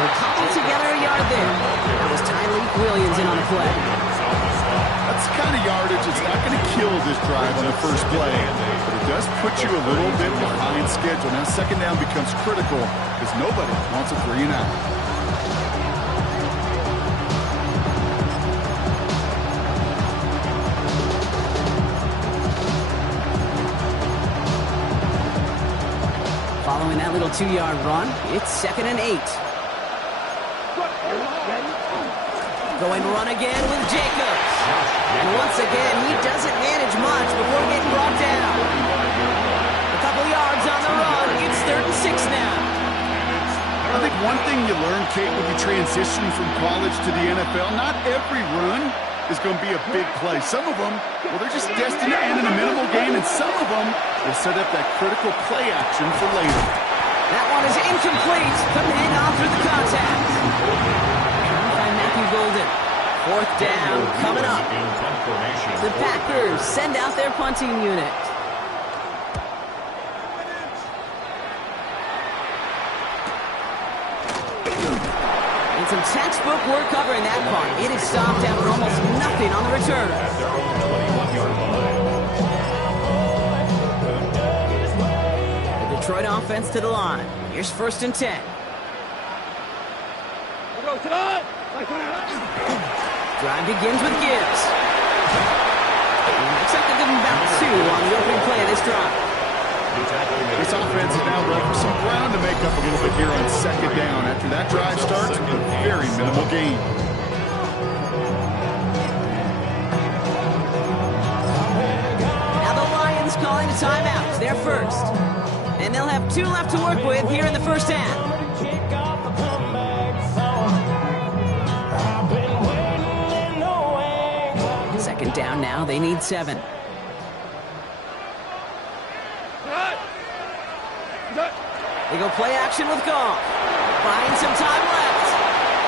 Cobbled together a yard there. That was Tyleek Williams in on the play. That's the kind of yardage that's not going to kill this drive on the first play, but it does put you a little bit behind schedule. Now second down becomes critical because nobody wants a 3 and out. Following that little 2-yard run, it's 2nd and 8. Going run again with Jacobs. And once again, he doesn't manage much before getting brought down. A couple yards on the run. It's 3rd and 6 now. I think one thing you learn, Kate, when you transition from college to the NFL, not every run is going to be a big play. Some of them, well, they're just destined to end in a minimal gain, and some of them will set up that critical play action for later. That one is incomplete. Couldn't hang on through the contact. By Matthew Golden. 4th down coming up. The Packers send out their punting unit. And some textbook work covering that punt. It is stopped after almost nothing on the return. The Detroit offense to the line. Here's 1st and 10. Drive begins with Gibbs. Looks like they're giving about 2 on the opening play of this drive. This offense is now left with some ground to make up a little bit here on 2nd down. After that drive starts with a very minimal gain. Now the Lions calling a timeout. They're first. And they'll have 2 left to work with here in the first half. 2nd down now. They need 7. They go play action with Goff. Buying some time left.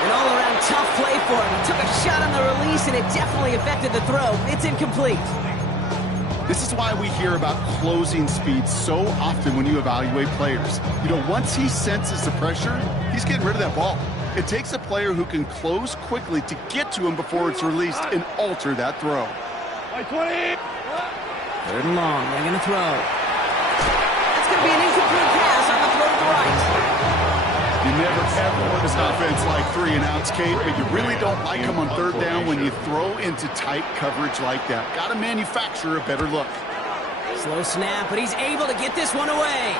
An all-around tough play for him. He took a shot on the release, and it definitely affected the throw. It's incomplete. This is why we hear about closing speed so often when you evaluate players. You know, once he senses the pressure, he's getting rid of that ball. It takes a player who can close quickly to get to him before it's released and alter that throw. 3rd and long. They're going to throw. That's going to be an incomplete pass on the throw to the right. You never ever want this offense like 3 and outs, Kate, but you really don't like them on 3rd down when you throw into tight coverage like that. Got to manufacture a better look. Slow snap, but he's able to get this one away.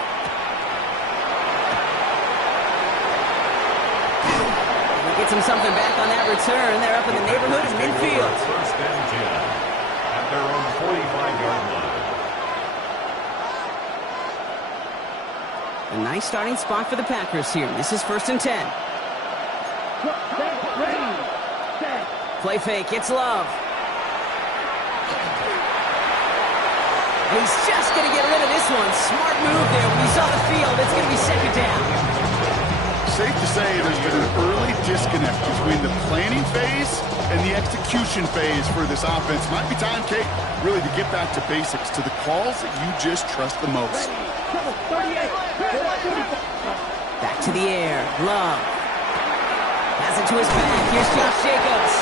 He gets him something back on that return. They're up in the neighborhood of midfield. 1st and 10 at their own 45-yard line. A nice starting spot for the Packers here. This is 1st and 10. Play fake. It's Love. He's just going to get rid of this one. Smart move there. When he saw the field, it's going to be 2nd down. Safe to say there's been an early disconnect between the planning phase and the execution phase for this offense. Might be time, Kate, really to get back to basics, to the calls that you just trust the most. Back to the air. Love. Has it to his back. Here's Josh Jacobs.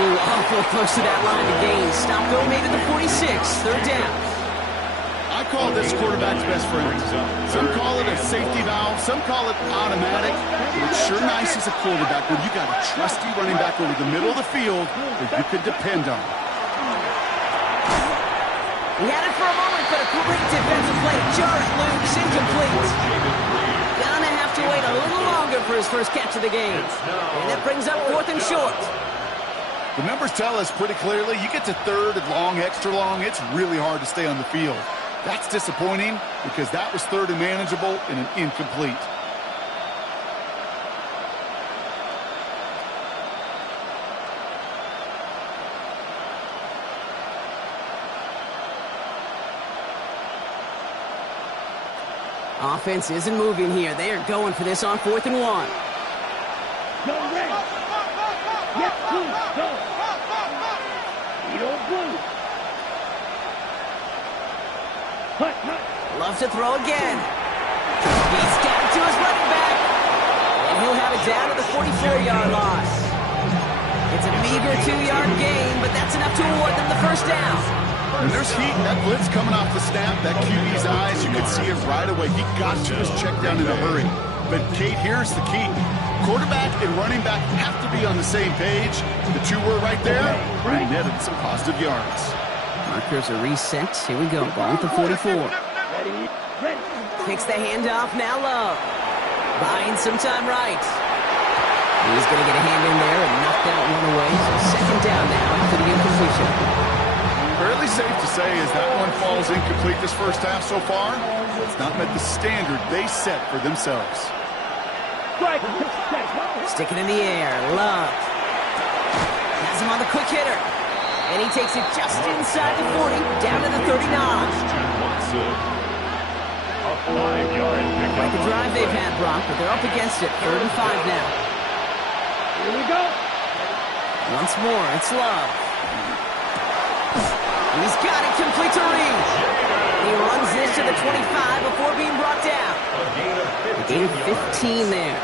Ooh, awful close to that line to gain. Stop go made it the 46. 3rd down. I call this quarterback's best friend. Some call it a safety valve. Some call it automatic. But it's sure nice as a quarterback when you got a trusty running back over the middle of the field that you can depend on. He had it for a moment, but a great defensive play. Jar it loose, incomplete. Gonna have to wait a little longer for his first catch of the game. And that brings up 4th and short. The numbers tell us pretty clearly, you get to 3rd and long, extra long, it's really hard to stay on the field. That's disappointing because that was 3rd and manageable and an incomplete. Offense isn't moving here. They are going for this on 4th and 1. Love to throw again. He's got it to his running back. And he'll have it down to the 44-yard line. It's a meager 2-yard gain, but that's enough to award them the first down. And there's heat. That blitz coming off the snap, that QB's eyes, you could see it right away. He got to his check down in a hurry. But, Kate, here's the key. Quarterback and running back have to be on the same page. The two were right there. They netted some positive yards. Markers are reset. Here we go. Ball at the 44. Kicks the handoff. Now Love. Buying some time right. He's going to get a hand in there and knock that one away. So second down now after the incompletion. Fairly safe to say as that one falls incomplete this first half so far, it's not met the standard they set for themselves. Stick it in the air. Love. Has him on the quick hitter. And he takes it just inside the 40, down to the 39. Like the drive they've had, Brock, but they're up against it. 3rd and 5 now. Here we go. Once more, it's Love. He's got it complete to Reed. He runs this to the 25 before being brought down. A gain of 15 there.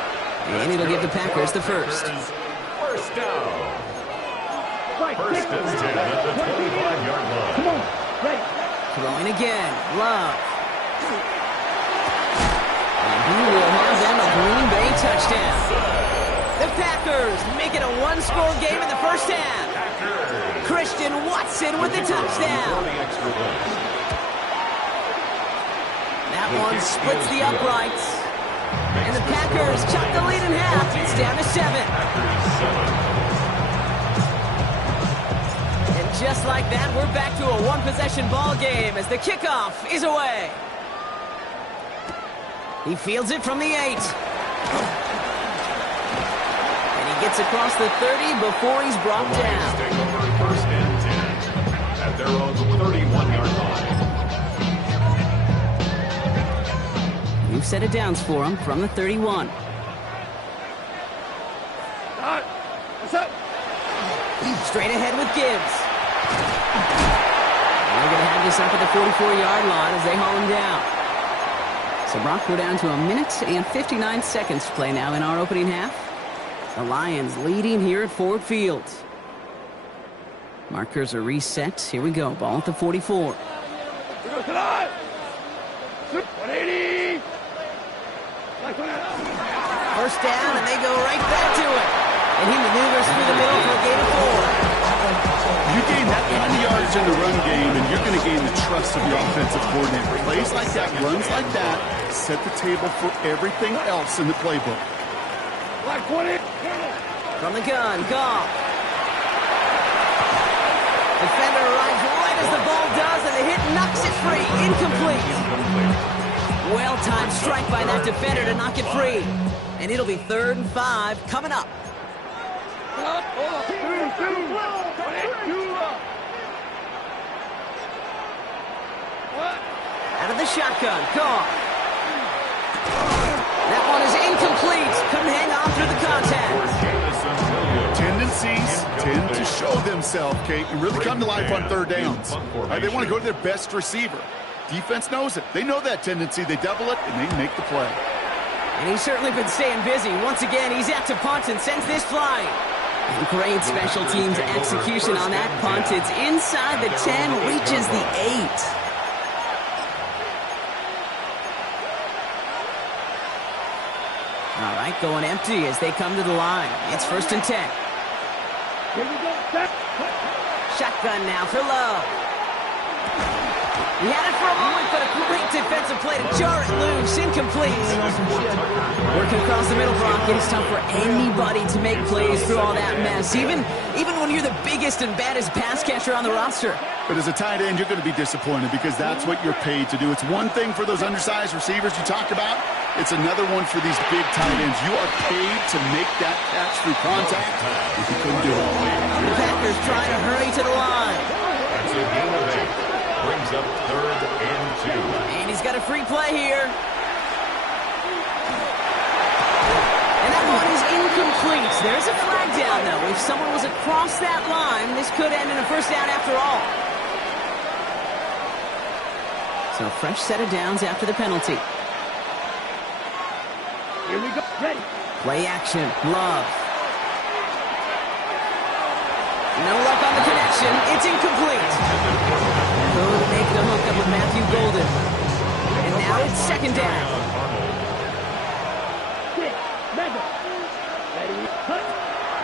And it'll give the Packers the first. First down. First and 10 at the 25-yard line. Come on. Ready. Throwing again. Love. And he will have them a Green Bay touchdown. The Packers make it a one-score game in the first half. Christian Watson with the touchdown. That one splits the uprights. And the Packers chop the lead in half. It's down to 7. And just like that, we're back to a one-possession ball game as the kickoff is away. He fields it from the 8. And he gets across the 30 before he's brought down. First and 10 at their own 31-yard line. New set of downs for him from the 31. What's up? Straight ahead with Gibbs. And they're going to have this up at the 44-yard line as they haul him down. So Brock, we're down to 1 minute and 59 seconds to play now in our opening half. The Lions leading here at Ford Field. Markers are reset. Here we go. Ball at the 44. 180. First down, and they go right back to it. And he maneuvers through the middle for a gain of 4. You gain that kind of yardage in the run game, and you're going to gain the trust of your offensive coordinator. Plays like that, runs like that, set the table for everything else in the playbook. Black 20. From the gun, Goff. Defender arrives right as the ball does, and the hit knocks it free. Incomplete. Well-timed strike by that defender to knock it free. And it'll be 3rd and 5 coming up. Out of the shotgun, Goff. That one is incomplete. Couldn't hang on through the contact. Tendencies tend to show themselves, Kate, and really come to life on 3rd downs. They want to go to their best receiver. Defense knows it. They know that tendency. They double it, and they make the play. And he's certainly been staying busy. Once again, he's out to punt and sends this flying. And great special teams execution on that punt. It's inside the 10, reaches the 8. All right, going empty as they come to the line. It's 1st and 10. Here we go. Shotgun now for Love. He had it for a moment, but a great defensive play to jar it loose. Incomplete. Working across the middle, Brock. It is tough for anybody to make plays through all that mess, even when you're the biggest and baddest pass catcher on the roster. But as a tight end, you're going to be disappointed because that's what you're paid to do. It's one thing for those undersized receivers you talk about. It's another one for these big tight ends. You are paid to make that catch through contact. If you couldn't do it. The Packers trying to hurry to the line. That's a gain of 8. Brings up 3rd and 2. And he's got a free play here. And that one is incomplete. There's a flag down, though. If someone was across that line, this could end in a first down after all. So fresh set of downs after the penalty. Here we go. Ready. Play action. Love. No luck on the connection. It's incomplete. Could make the hookup with Matthew Golden. And now it's second down.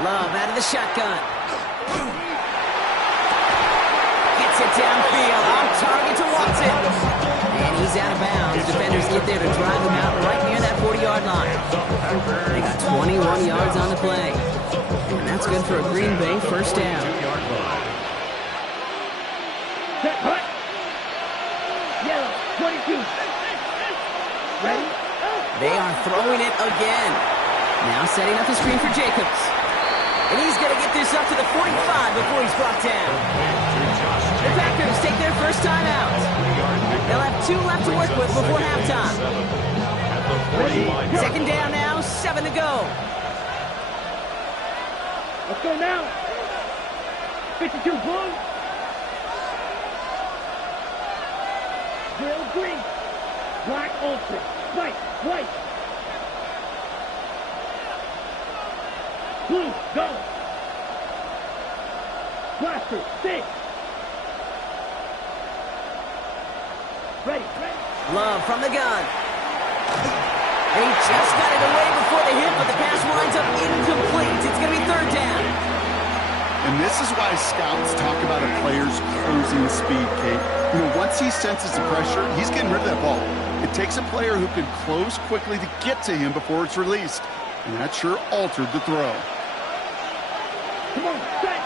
Love out of the shotgun. Gets it downfield. On target to Watson. And he's out of bounds. Defenders get there to drive him out right near that 40-yard line. They got 21 yards on the play. And that's good for a Green Bay first down. Yellow, 22. Ready? They are throwing it again. Now setting up the screen for Jacobs. And he's going to get this up to the 45 before he's brought down. The Packers take their first time out. They'll have 2 left to work with before halftime. Second down now, 7 to go. Let's go now. 52 blue. Grill green. Black ultra. White. White. Blue. Go. Blaster. Six. Ready. Ready. Love from the gun. And he just got it away before the hit, but the pass winds up incomplete. It's going to be third down. And this is why scouts talk about a player's cruising speed, Kate. You know, once he senses the pressure, he's getting rid of that ball. It takes a player who can close quickly to get to him before it's released. And that sure altered the throw. Come on. Set.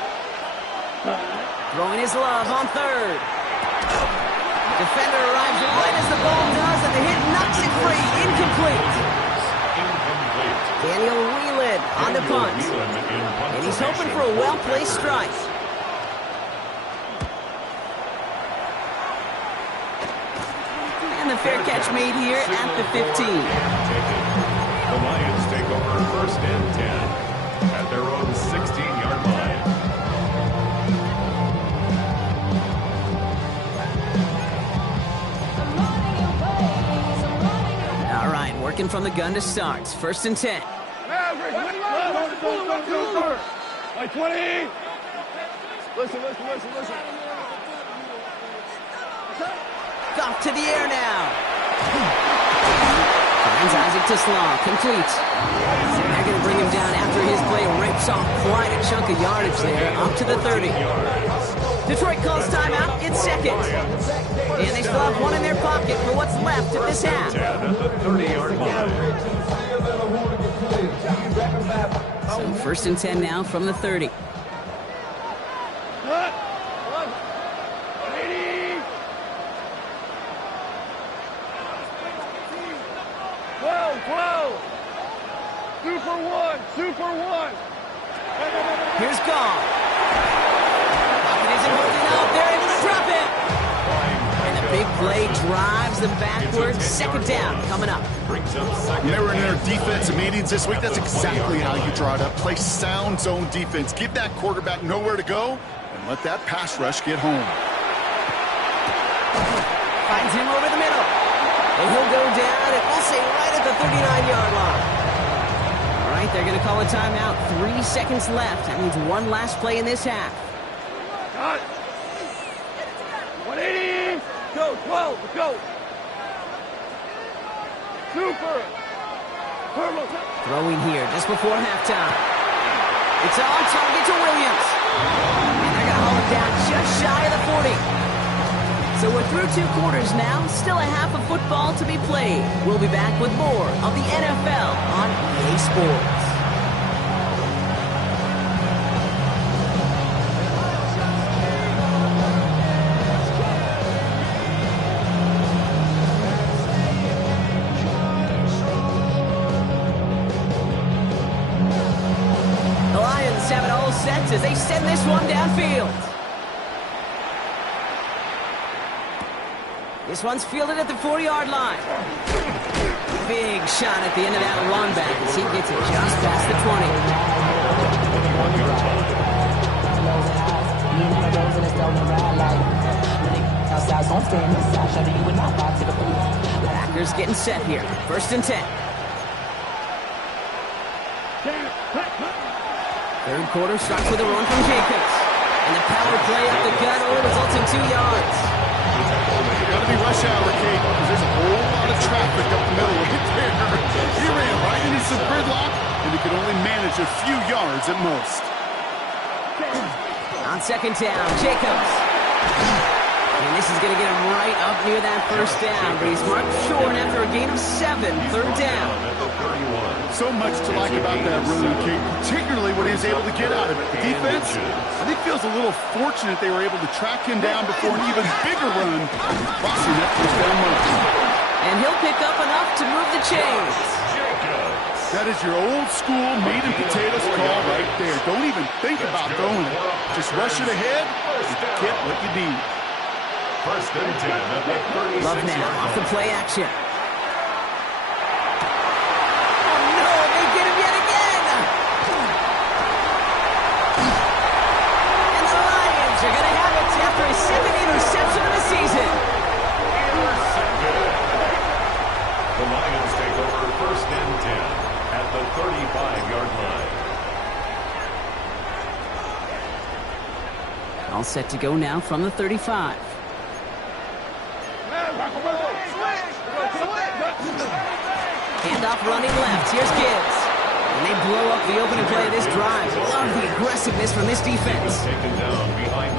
Throwing his Love on third. Defender arrives right as the ball does, and the hit knocks it free. Incomplete. Daniel Whelan on the punt. And he's hoping for a well-placed strike. And the fair catch made here at the 15. The Lions take over first and 10 at their own 16-yard line. All right, working from the gun to start. First and 10. Like 20. Listen. Off to the air now. Finds Isaac Tisslaw, complete. They're going to bring him down after his play rips off quite a chunk of yardage there, up to the 30. Detroit calls timeout, it's second. And they still have one in their pocket for what's left of this half. At the 30-yard line. So first and 10 now from the 30. What? 180. 12. Super one. Here's Gall. Pocket isn't holding up. They're able to drop it. And the big play drives them backwards. Second down coming up. When they were in their defensive meetings this week, that's exactly how you draw it up. Play sound zone defense. Give that quarterback nowhere to go and let that pass rush get home. Finds him over the middle. And he'll go down, and we'll say right at the 39-yard line. All right, they're going to call a timeout. 3 seconds left. That means one last play in this half. Got it. 180. Go, 12. Go. Super. Throwing here just before halftime. It's on target to Williams. And they're going to haul it down just shy of the 40. So we're through 2 quarters now. Still a half of football to be played. We'll be back with more of the NFL on EA Sports. The Lions have it all set as they send this one downfield. This one's fielded at the 40-yard line. Big shot at the end of that run back as he gets it just past the 20. Packers getting set here. First and 10. Third quarter starts with a run from Jacobs. And the power play up the gut only results in 2 yards. Got to be rush hour, Kate, because there's a whole lot of traffic up the middle right there. He ran right into some gridlock, and he could only manage a few yards at most. On second down, Jacobs. And this is going to get him right up near that first down, but he's marked short after a gain of 7, third down. So much to like about that run, Kate, particularly what he was able to get out of it. The defense, I think, feels a little fortunate they were able to track him down before an even bigger run, crossing that first down mark. And he'll pick up enough to move the chains. That is your old school meat and potatoes call right there. Don't even think about throwing it. Just rush it ahead and get what you need. First and 10 at the 36. Love now off the play action. Oh no, they get him yet again. And the Lions are going to have it after his second interception of the season. The Lions take over first and 10 at the 35-yard line. All set to go now from the 35. Handoff running left. Here's Gibbs. And they blow up the opening play of this drive. Love the aggressiveness from this defense.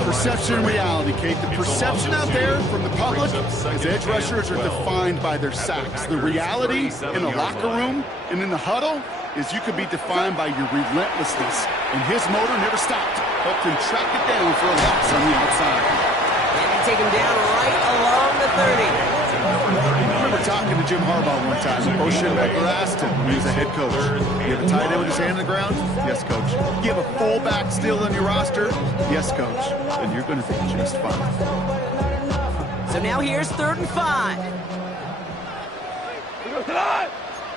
Perception and reality, Kate. The perception out there from the public is edge rushers are defined by their sacks. The reality in the locker room and in the huddle is you could be defined by your relentlessness. And his motor never stopped. Helped him track it down for a loss on the outside. And they take him down right along the 30. I remember talking to Jim Harbaugh one time. Bo Schembechler asked him when he was a head coach, you have a tight end with his hand on the ground? Yes, coach. You have a fullback still on your roster? Yes, coach. And you're going to be just fine. So now here's 3rd and 5.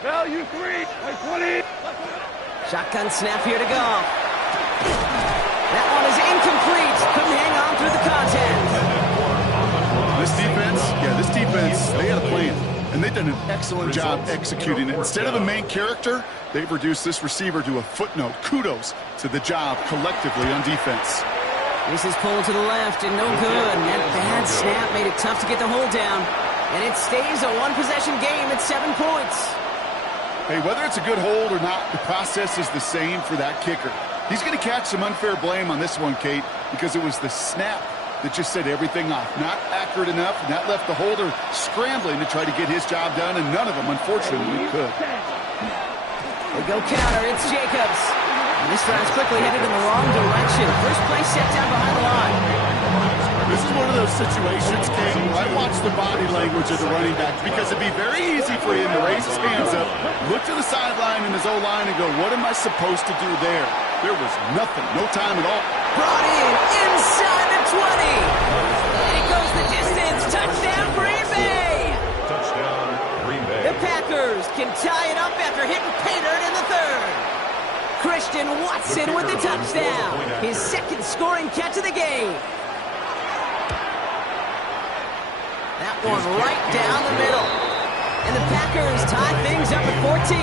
Value 3, 20. Shotgun snap here to go. That one is incomplete. Couldn't hang on through the contact. This defense, they had a plan, and they've done an excellent job executing it. Instead of a main character, they've reduced this receiver to a footnote. Kudos to the job collectively on defense. This is pulled to the left and no good. And that bad snap made it tough to get the hold down. And it stays a one-possession game at 7 points. Hey, whether it's a good hold or not, the process is the same for that kicker. He's going to catch some unfair blame on this one, Kate, because it was the snap that just set everything off. Not accurate enough, and that left the holder scrambling to try to get his job done, and none of them, unfortunately, could. They go counter. It's Jacobs. And this drive's quickly headed in the wrong direction. First play set down behind the line. This is one of those situations, Kate, where I watch the body language of the running back because it'd be very easy for him to raise his hands up, look to the sideline in his O-line and go, what am I supposed to do there? There was nothing, no time at all. Brought in inside the 20. And it goes the distance. Touchdown, Green Bay. Touchdown, Green Bay. The Packers can tie it up after hitting pay dirt in the 3rd. Christian Watson with the touchdown. His second scoring catch of the game. That one right down the middle. And the Packers tie things up at 14.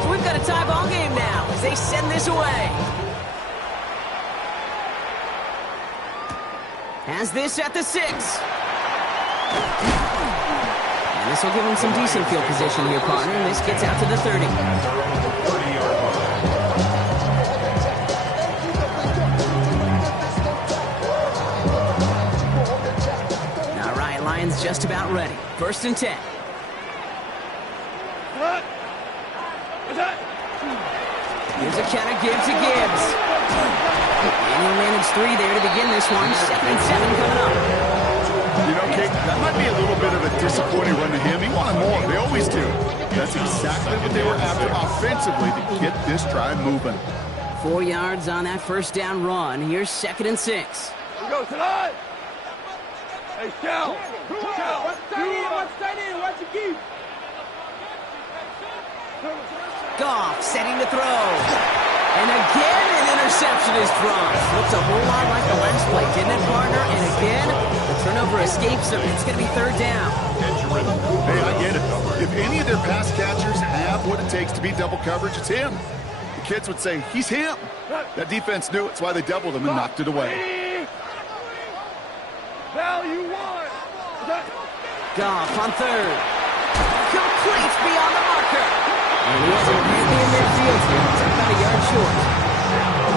So we've got a tie ball game now as they send this away. Has this at the 6. And this will give him some decent field position here, partner. And this gets out to the 30. All right, Lions just about ready. 1st and 10. Here's a counter give to Gibbs. And he'll manage 3 there to begin this one. 2nd and 7 coming up. You know, Kate, that might be a little bit of a disappointing run to him. He wanted more. They always do. That's exactly what they were after offensively to get this drive moving. 4 yards on that first down run. Here's 2nd and 6. We go tonight. Hey, Cal. Watch tight end. Watch your keep. Goff setting to throw. And again, an interception is thrown. Looks a whole lot like the last play, didn't it, partner? And again, the turnover escapes them. It's going to be third down. Hey, I get it. If any of their pass catchers have what it takes to beat double coverage, it's him. The kids would say, he's him. That defense knew it's why they doubled him and knocked it away. Value one. Goff on third. Complete beyond the marker. And he has a handy in midfield here. It's about a yard short.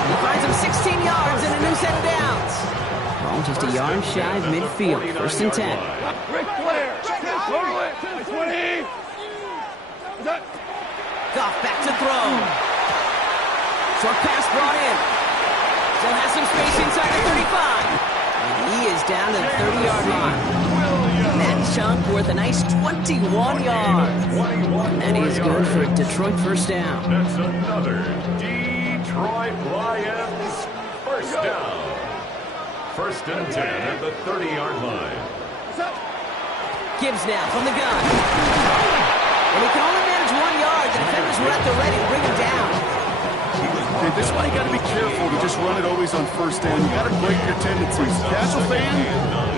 He finds him 16 yards and a new set of downs. Ball just a yard shy of midfield. First and 10. Ric Flair. 20. Goff back to throw. Short pass brought in. Still has some space inside the 35. And he is down to the 30-yard line. That chunk worth a nice 21 yards. And he's good for a Detroit first down. That's another Detroit Lions first down. First and 10 at the 30-yard line. Gibbs now from the gun. And he can only manage 1 yard. The defenders were at the ready to bring him down. Okay, this is why you got to be careful to just run it always on first down. You got to break your tendencies. Casual fan,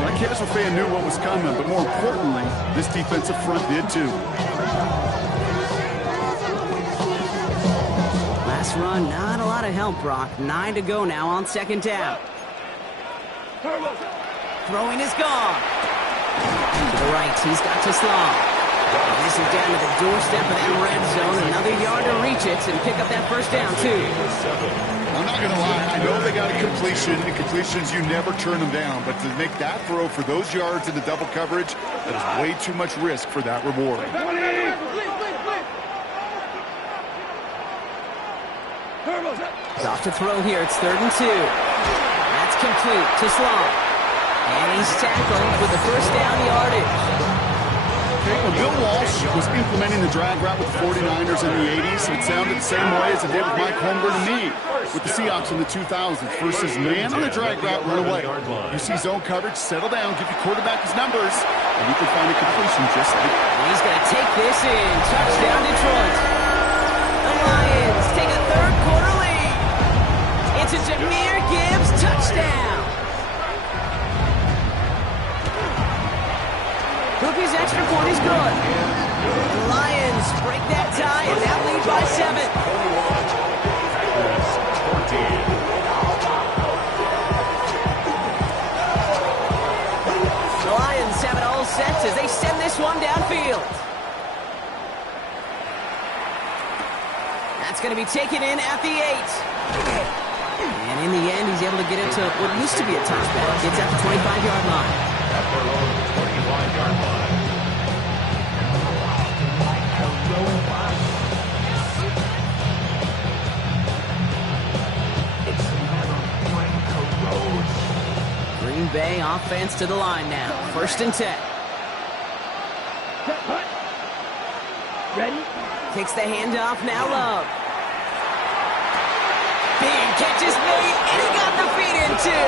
my casual fan knew what was coming, but more importantly, this defensive front did too. Last run, not a lot of help, Brock. 9 to go now on second down. Throwing is gone. To the right, he's got to Sloan. This is down to the doorstep of that red zone. Another yard to reach it and pick up that first down, too. I'm not going to lie. I know they got a completion, and completions, you never turn them down. But to make that throw for those yards into double coverage, that is way too much risk for that reward. Off to throw here. It's 3rd and 2. That's complete to Sloan. And he's tackled with the first down yardage. Okay, when Bill Walsh was implementing the drag route with the 49ers in the 80s, it sounded the same way as it did with Mike Holmgren and me with the Seahawks in the 2000s. Versus man on the drag route, run away. You see zone coverage, settle down, give your quarterback his numbers, and you can find a completion just like that. And he's going to take this in. Touchdown, Detroit. The Lions take a third-quarter lead. It's a Jahmyr Gibbs touchdown. Cookie's extra point is good. The Lions break that tie and now lead by 7. The Lions have it all set as they send this one downfield. That's going to be taken in at the 8. And in the end, he's able to get it to what used to be a touchback. Gets at the 25-yard line. At their own 25-yard line. Green Bay offense to the line now. 1st and 10. Ready? Takes the handoff, now Love. Big catch is made, and he got the feet in too.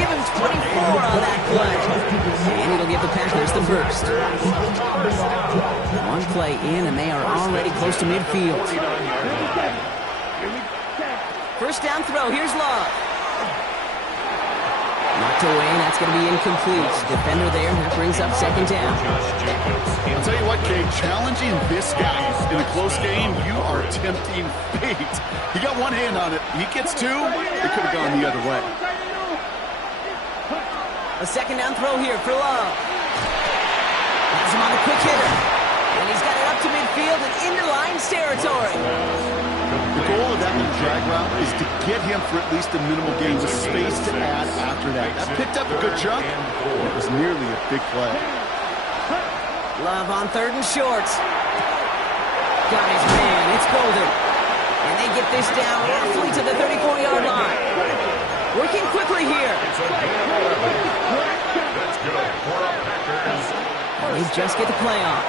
Give him 24 on that play. And it'll give the Packers the first. One play in, and they are already close to midfield. First down throw, here's Love. Knocked away, that's going to be incomplete. Defender there, and that brings up second down. I'll tell you what, Kate, challenging this guy in a close game, you are tempting fate. He got one hand on it. He gets 2, it could have gone the other way. A second down throw here for Love. Has him on the quick hitter. And he's got it up to midfield and into Lions territory. The goal of that little drag route is to get him for at least a minimal gain with space to add after that. That picked up a good chunk. It was nearly a big play. Love on 3rd and short. Got his man. It's Golden. And they get this down roughly to the 34-yard line. Working quickly here. And they just get the play off.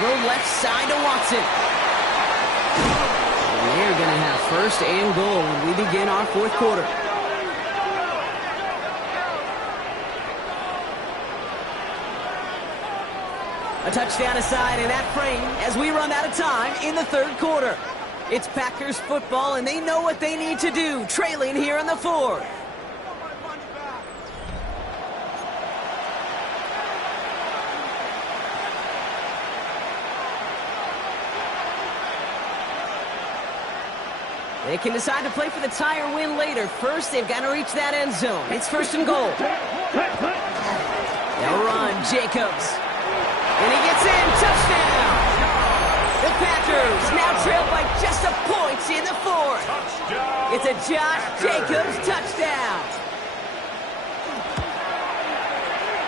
Throw left side to Watson. And they're going to have 1st and goal when we begin our 4th quarter. A touchdown aside in that frame as we run out of time in the third quarter. It's Packers football, and they know what they need to do, trailing here in the fourth. They can decide to play for the tie or win later. First, they've got to reach that end zone. It's first and goal. They'll run, Jacobs. And he gets in, touchdown! The Packers now trail by just a point in the fourth. It's a Josh Jacobs touchdown.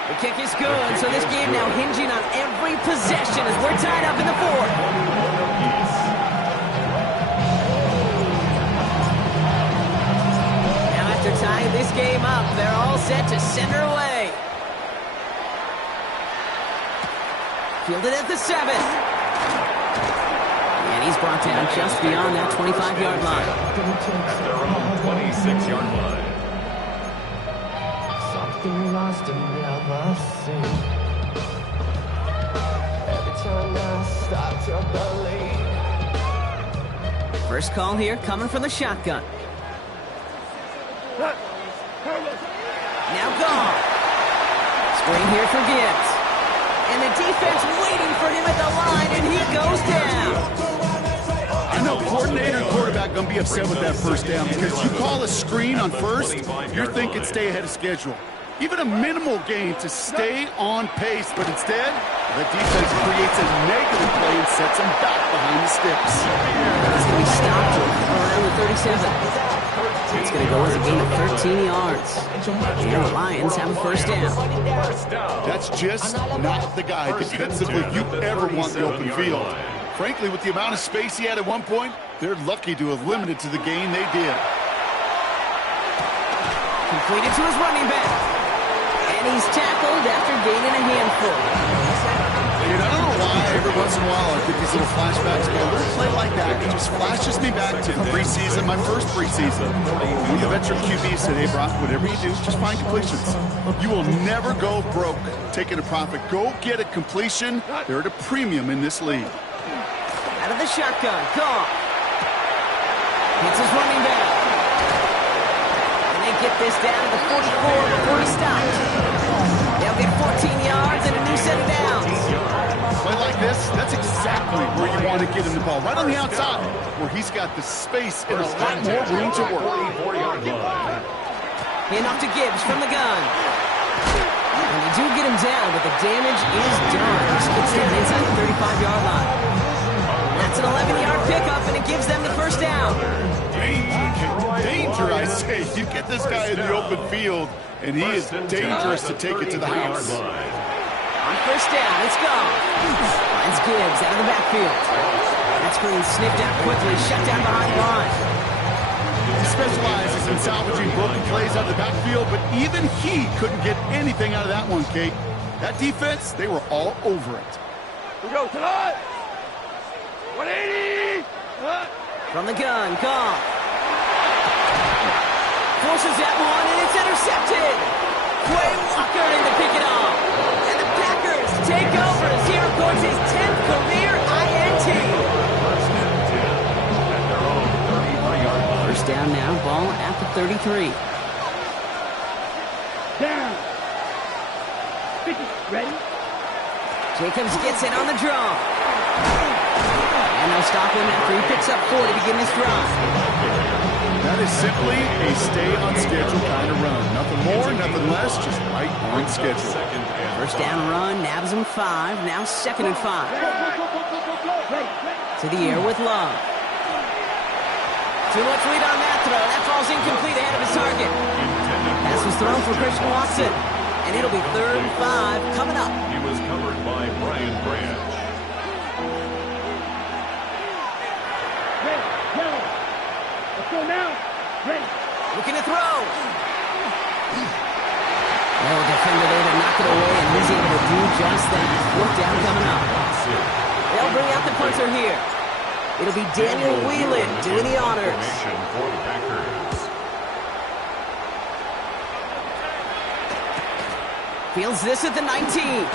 The kick is good, so this game now hinging on every possession as we're tied up in the fourth. After tying this game up, they're all set to send her away. Fielded at the 7. And he's brought down just beyond that 25-yard line. At their own 26-yard line. Something lost and never seen. Every time I start to believe. First call here coming from the shotgun. Now gone. Screen here for Gibbs. And the defense waiting for him at the line, and he goes down. I know coordinator and quarterback going to be upset with that first down because you call a screen on first, you're thinking stay ahead of schedule. Even a minimal gain to stay on pace, but instead, the defense creates a negative play and sets him back behind the sticks. He's going to be stopped around the 37. It's going to go as a gain of 13 yards. And the Lions have a first down. That's just not the guy defensively you ever want the open field. Frankly, with the amount of space he had at one point, they're lucky to have limited to the gain they did. Completed to his running back. And he's tackled after gaining a handful. Dude, I don't know why every once in a while I get these little flashbacks, but a little play like that just flashes me back to preseason, my first preseason. When the veteran QB said, hey, Brock, whatever you do, just find completions. You will never go broke taking a profit. Go get a completion. They're at a premium in this league. Out of the shotgun, Goff. Hits his running back. And they get this down to the 44 before he stops. They'll get 14 yards and a new set of downs. Play like this, that's exactly where you want to get him the ball. Right on the outside, where he's got the space and a lot more room to work. Hand off to Gibbs from the gun. And they do get him down, but the damage is done. He gets down inside the 35-yard line. That's an 11-yard pickup, and it gives them the first down. Danger, I say. You get this guy in the open field, and he is dangerous to take it to the house. On first down, it's gone. Finds Gibbs out of the backfield. That screen sniffed out quickly, shut down behind the line. He specializes in salvaging broken plays out of the backfield, but even he couldn't get anything out of that one, Kate. That defense, they were all over it. We go tonight. 180. From the gun, Goff. Forces that one, and it's intercepted. Quay Walker in to pick it off. And the Packers take over as he records his 10th career INT. First down now, ball at the 33. Down. 50. Ready? Jacobs gets it on the draw. And they'll stop him after he picks up 4 to begin this drive. That is simply a stay-on-schedule kind of run. Nothing more, nothing less, just right on schedule. First down run, nabs him 5, now 2nd and 5. To the air with Love. Too much lead on that throw. That falls incomplete ahead of his target. Pass was thrown for Christian Watson. And it'll be 3rd and 5 coming up. He was covered by Brian Branch. Ready. Go. Let's go now. Ready. Looking to throw. Oh, defender there to knock it away, and he's able to do just that. 4th down coming up. They'll bring out the punter here. It'll be Daniel Whelan doing the honors. For the Packers. Fields this at the 19.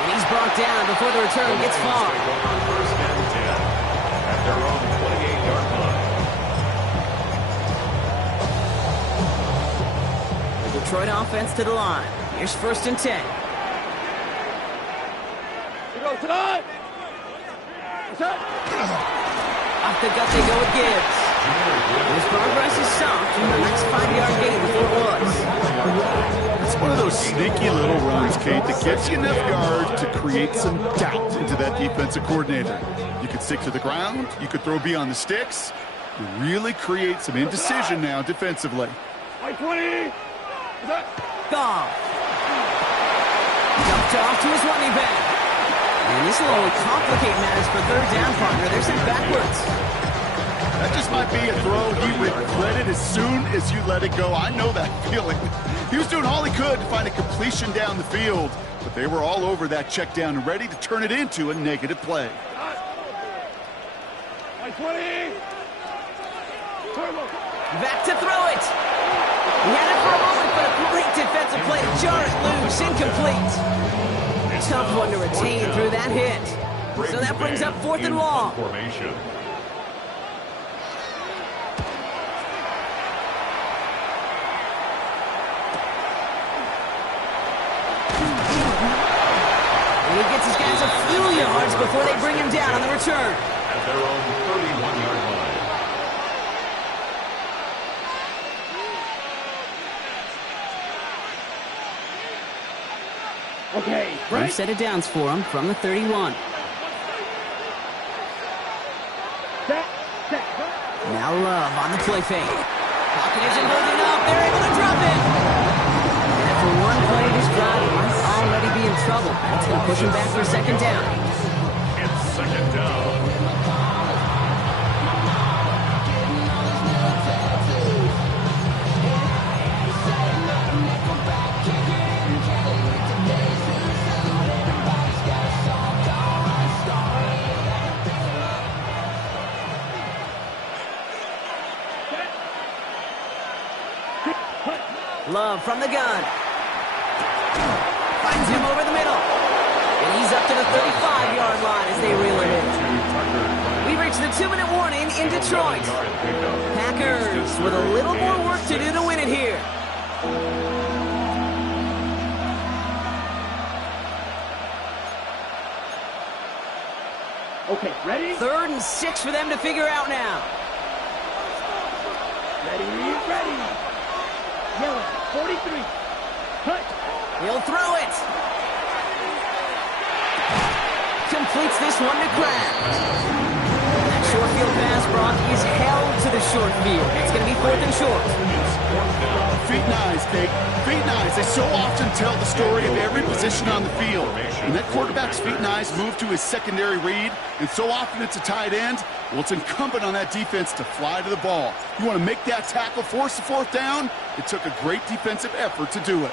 And he's brought down before the return gets far. First and 10 at their own 28-yard line. The Detroit offense to the line. Here's first and 10. Off the gut they go with Gibbs. His progress is stopped from the next 5-yard gain before it was. It's one of those sneaky little runs, Kate, that gets you enough yards to create some doubt into that defensive coordinator. You could stick to the ground. You could throw beyond the sticks. You really create some indecision now defensively. Goff. Dumped off to his running back. And this will only complicate matters for third down, partner. They're sent backwards. That just might be a throw he would credit as soon as you let it go. I know that feeling. He was doing all he could to find a completion down the field, but they were all over that check down and ready to turn it into a negative play. Back to throw it. He had it for a moment, but a great defensive play to jar it loose. Incomplete. Tough one to retain through that hit. So that brings up 4th and long. Formation. And he gets his guys a few yards before they bring him down on the return. At their own 31-yard line. Okay, First set of downs for him from the 31. Now Love on the play fake. Pocket isn't holding up. They're able to drop it. And after one play, this drive might already be in trouble. That's going to push him back for a second down. It's second down. Love from the gun. Finds him over the middle. And he's up to the 35-yard line as they reel him in. We reach the 2-minute warning in Detroit. Packers with a little more work to do to win it here. Okay, ready? 3rd and 6 for them to figure out now. Ready. Yellow, 43. Cut. He'll throw it. Completes this one to Kraft. That short field pass, Brock, is held to the short field. It's going to be 4th and short. Feet and eyes, Kate. Feet and eyes. They so often tell the story of every position on the field. And that quarterback's feet and eyes move to his secondary read, and so often it's a tight end. Well, it's incumbent on that defense to fly to the ball. You want to make that tackle, force the 4th down? It took a great defensive effort to do it.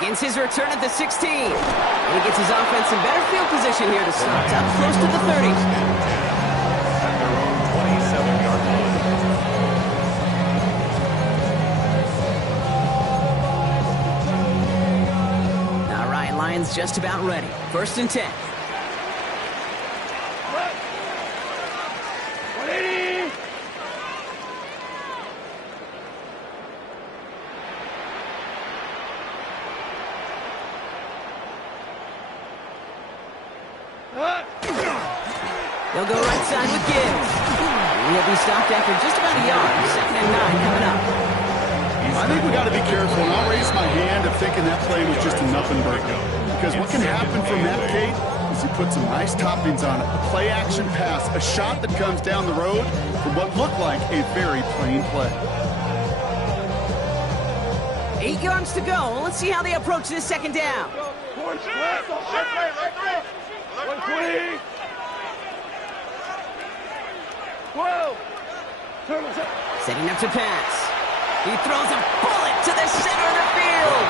Begins his return at the 16. And he gets his offense in better field position here to start. Up close to the 30. At their own 27-yard line. All right, Lions just about ready. 1st and 10. They'll go right side with Gibbs. He'll be stopped after just about a yard. 2nd and 9 coming up. I think we got to be careful, and I'll raise my hand of thinking that play was just a nothing burger. Because what can happen from that, Kate, is you put some nice toppings on it. A play-action pass, a shot that comes down the road for what looked like a very plain play. 8 yards to go. Let's see how they approach this 2nd down. 120. Whoa! Setting up to pass. He throws a bullet to the center of the field.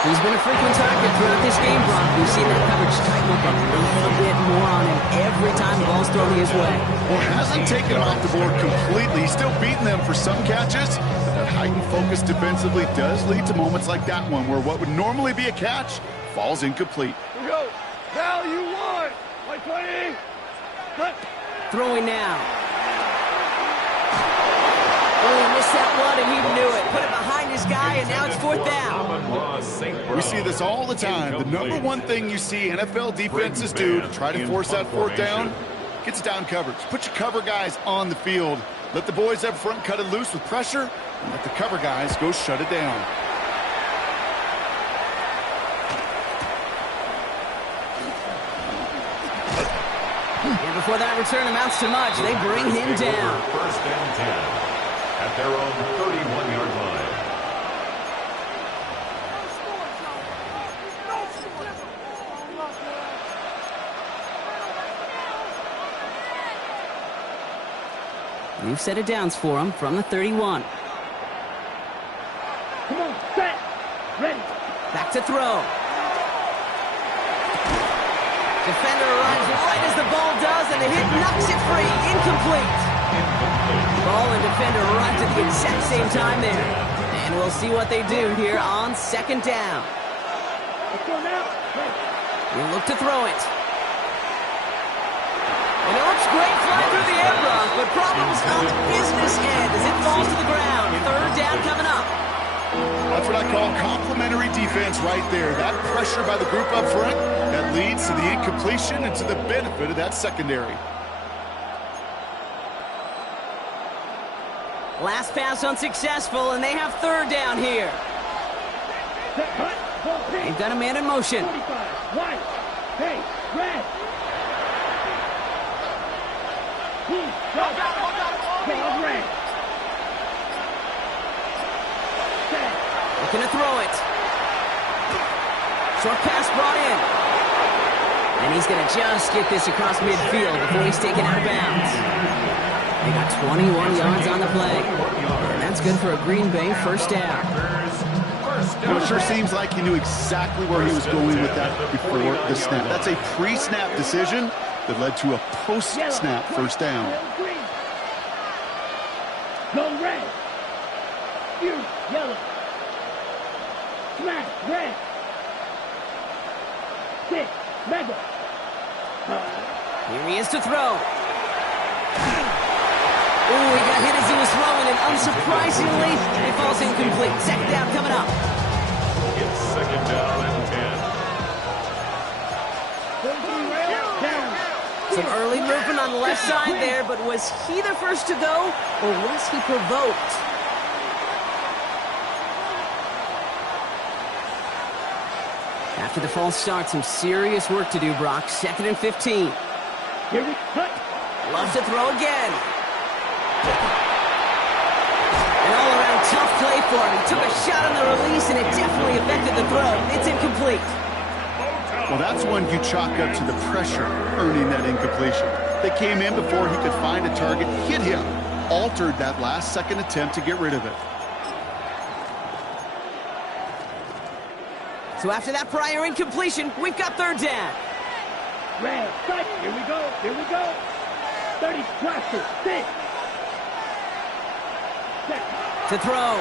He's been a frequent target throughout this game, Brock. We've seen that coverage tighten up a little bit more on him every time the ball's thrown his way. Well, hasn't taken him off the board completely. He's still beating them for some catches, but that heightened focus defensively does lead to moments like that one where what would normally be a catch falls incomplete. Here we go. Now you won. Like 20. Cut. Throwing now. Oh, he missed that one, and he knew it. Put it behind his guy, and now it's 4th down. We see this all the time. The number one thing you see NFL defenses do to try to force that 4th down, gets down coverage. Put your cover guys on the field. Let the boys up front cut it loose with pressure, and let the cover guys go shut it down. And before that return amounts to much, they bring him down. 1st and 10 at their own 31-yard line. New set of downs for him from the 31. Come on, set. Ready. Back to throw. Defender runs right as the ball does, and the hit knocks it free. Incomplete. Ball and defender arrived at the exact same time there. And we'll see what they do here on 2nd down. Let's go now. Ready. We'll look to throw it. And it looks great flying through the air, Brock, but problems on the business end as it falls to the ground. 3rd down coming up. That's what I call complimentary defense right there. That pressure by the group up front, that leads to the incompletion and to the benefit of that secondary. Last pass unsuccessful, and they have 3rd down here. Set. Cut. Ball pitch. They've got a man in motion. 45. White. Hey. Red. Blue. Go. Ball red. Set. Looking to throw it. Short pass brought in. And he's going to just get this across midfield before he's taken out of bounds. They got 21 yards on the play. And that's good for a Green Bay 1st down. Well, it sure seems like he knew exactly where he was going with that before the snap. That's a pre-snap decision that led to a post-snap 1st down. Go red. You yellow. Smash red. 6. Mega. Here he is to throw. Ooh, he got hit as he was throwing, and unsurprisingly, it falls incomplete. 2nd down coming up. It's 2nd down and 10. Some early movement on the left side there, but was he the first to go, or was he provoked? After the false start, some serious work to do, Brock. 2nd and 15. Here we cut. Loves to throw again. An all-around tough play for him. He took a shot on the release, and it definitely affected the throw. It's incomplete. Well, that's one you chalk up to the pressure earning that incompletion. They came in before he could find a target, hit him, altered that last-second attempt to get rid of it. So after that prior incompletion, we've got 3rd down. Red. Strike. Here we go. Here we go. 30. Blaster. 6. To throw.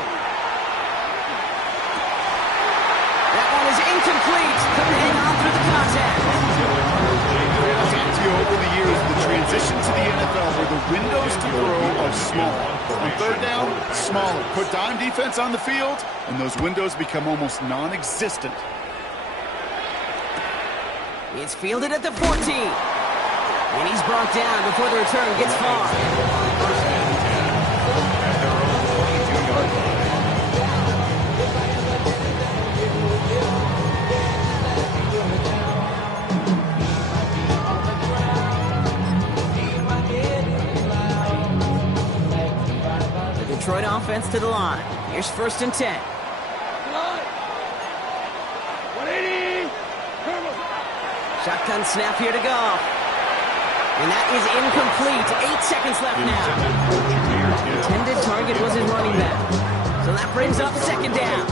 That one is incomplete. Couldn't hang on through the contact. I've talked to you over the years, the transition to the NFL where the windows to throw are smaller. On 3rd down, smaller. Put dime defense on the field, and those windows become almost non-existent. It's fielded at the 14. And he's brought down before the return gets far. The Detroit offense to the line. Here's 1st and 10. 180. Turbo. Shotgun snap here to go. And that is incomplete. 8 seconds left now. Intended target was his running back. So So that brings up second down.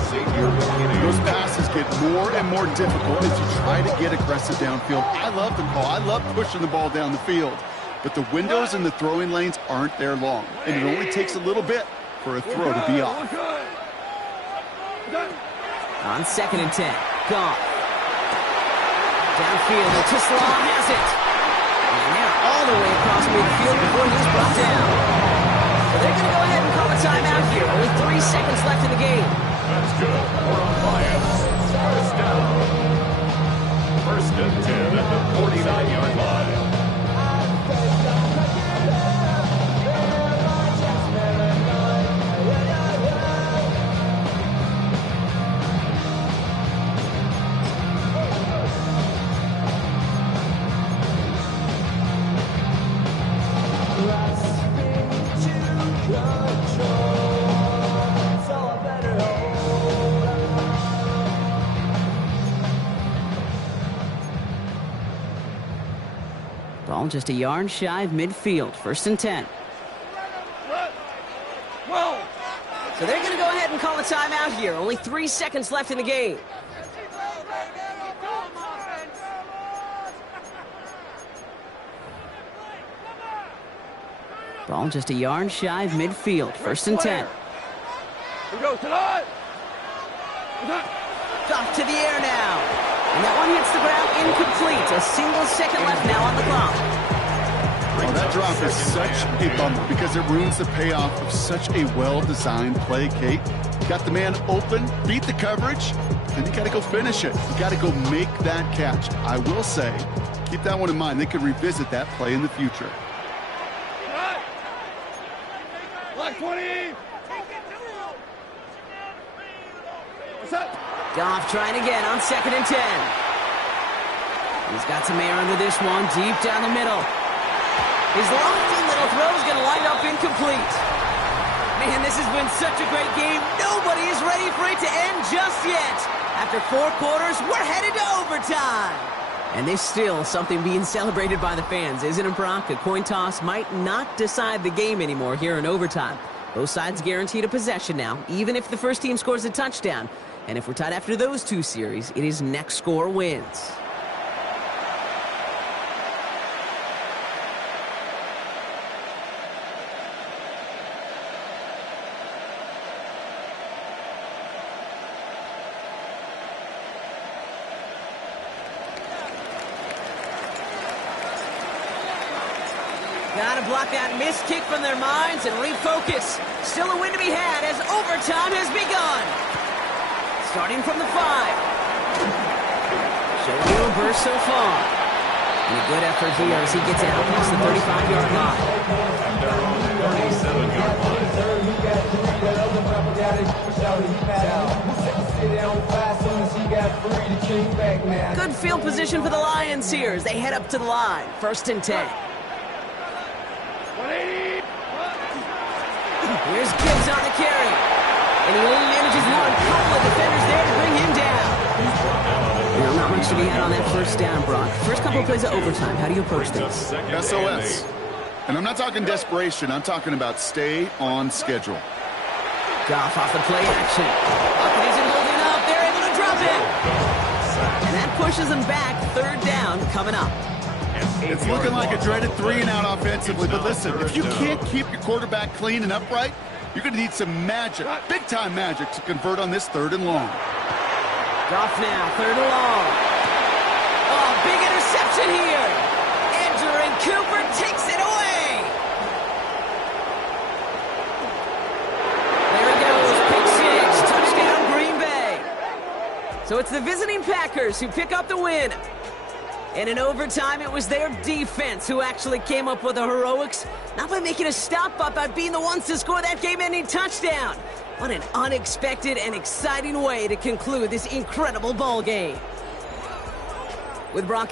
Those passes get more and more difficult as you try to get aggressive downfield. I love the call. I love pushing the ball down the field. But the windows in the throwing lanes aren't there long. And it only takes a little bit for a throw to be off. On 2nd and 10. Goff. Downfield, and Tislam has it. And they're all the way across midfield before he's brought down. So they're going to go ahead and call a timeout here. Only 3 seconds left in the game. That's good. For Lions, first down. 1st and 10 at the 49-yard line. Ball just a yard shy of midfield. 1st and 10. So they're going to go ahead and call a timeout here. Only 3 seconds left in the game. Ball just a yard shy of midfield. 1st and 10. Off to the air now. And that one hits the ground incomplete. A single second left now on the clock. Oh, that drop is such a bummer because it ruins the payoff of such a well-designed play, Kate. Got the man open, beat the coverage, and you got to go finish it. You got to go make that catch. I will say, keep that one in mind. They could revisit that play in the future. Block 20. What's up? Goff trying again on 2nd and 10. He's got some air under this one, deep down the middle. His lofty little throw is going to wind up incomplete. Man, this has been such a great game. Nobody is ready for it to end just yet. After 4 quarters, we're headed to overtime. And there's still something being celebrated by the fans, isn't it, Brock? A coin toss might not decide the game anymore here in overtime. Both sides guaranteed a possession now, even if the first team scores a touchdown. And if we're tied after those 2 series, it is next score wins. Gotta block that missed kick from their minds and refocus. Still a win to be had as overtime has begun. Starting from the 5. Showing you a burst so far. And a good effort here as he gets out past the 35-yard line. And they're on the 37-yard line. Good field position for the Lions here as they head up to the line. 1st and 10. Here's Gibbs on the carry. And he only manages one. Couple of defenders there to bring him down. Well, not much to be had on that 1st down, Brock. First couple of plays of overtime. How do you approach this? SOS. And I'm not talking desperation. I'm talking about stay on schedule. Goff off the play action. Buccaneers isn't holding up. They're able to drop it. And that pushes them back. 3rd down coming up. It's looking like a dreaded 3-and-out offensively, but listen, if you can't keep your quarterback clean and upright, you're going to need some magic, big-time magic, to convert on this 3rd and long. Goff now, 3rd and long. Oh, big interception here. Andrew and Cooper takes it away. There he goes, pick 6, touchdown Green Bay. So it's the visiting Packers who pick up the win. And in overtime, it was their defense who actually came up with the heroics. Not by making a stop, but by being the ones to score that game-ending touchdown. What an unexpected and exciting way to conclude this incredible ball game. With Brock